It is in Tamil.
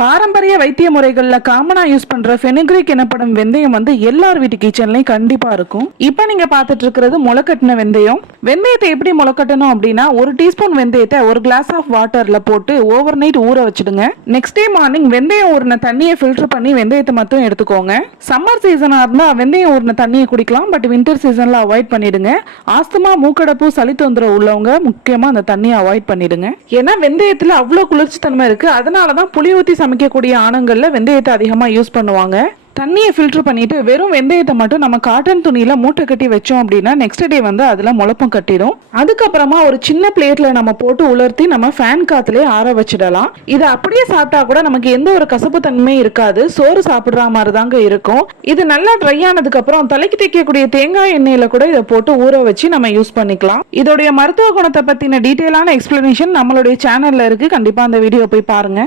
பாரம்பரிய வைத்திய முறைகள்ல காமனா யூஸ் பண்ற ஃபெனுக்ரிக் எனப்படும் வெந்தயம் வந்து எல்லார் வீட்டு கிச்சன்லயும் கண்டிப்பா இருக்கும். இப்போ நீங்க பார்த்துட்டு இருக்கிறது முளைக்கட்டின வெந்தயம். வெந்தயத்தை எப்படி முளைக்கட்டணும் அப்படின்னா, ஒரு டீஸ்பூன் வெந்தயத்தை ஒரு கிளாஸ் ஆஃப் வாட்டர்ல போட்டு ஓவர் நைட் ஊற வச்சிடுங்க. நெக்ஸ்ட் டே மார்னிங் வெந்தயம் ஊறின தண்ணியை ஃபில்டர் பண்ணி வெந்தயத்தை மட்டும் எடுத்துக்கோங்க. சம்மர் சீசனா இருந்தா வெந்தயம் ஊறின தண்ணியை குடிக்கலாம், பட் வின்டர் சீசன்ல அவாய்ட் பண்ணிடுங்க. ஆஸ்துமா, மூக்கடப்பு, சளி தொந்தரவு உள்ளவங்க முக்கியமா அந்த தண்ணியை அவாய்ட் பண்ணிடுங்க. ஏன்னா வெந்தயத்துல அவ்வளவு குளிர்ச்சி தன்மை இருக்கு. அதனாலதான் புளி ஊத்தி சமைக்கக்கூடிய ஆணங்கள்ல வெந்தயத்தை அதிகமா யூஸ் பண்ணுவாங்க. தண்ணியை ஃபில்டர் பண்ணிட்டு வெறும் வெந்தயத்தை மட்டும் நம்ம காட்டன் துணியில மூட்டை கட்டி வச்சோம் அப்படின்னா நெக்ஸ்ட் டே வந்து அதுல முளப்பம் கட்டிடும். அதுக்கப்புறமா ஒரு சின்ன பிளேட்ல நம்ம போட்டு உலர்த்தி நம்ம ஃபேன் காத்துலயே ஆற வச்சிடலாம். இதை அப்படியே சாப்பிட்டா கூட நமக்கு எந்த ஒரு கசப்பு தன்மையும் இருக்காது. சோறு சாப்பிடுற மாதிரி தாங்க இருக்கும். இது நல்லா ட்ரை ஆனதுக்கு அப்புறம் தலைக்கு தேய்க்கக்கூடிய தேங்காய் எண்ணெயில கூட இதை போட்டு ஊற வச்சு நம்ம யூஸ் பண்ணிக்கலாம். இதோடைய மருத்துவ குணத்தை பத்தின டீட்டெயிலான எக்ஸ்பிளனேஷன் நம்மளுடைய சேனல்ல இருக்கு. கண்டிப்பா அந்த வீடியோ போய் பாருங்க.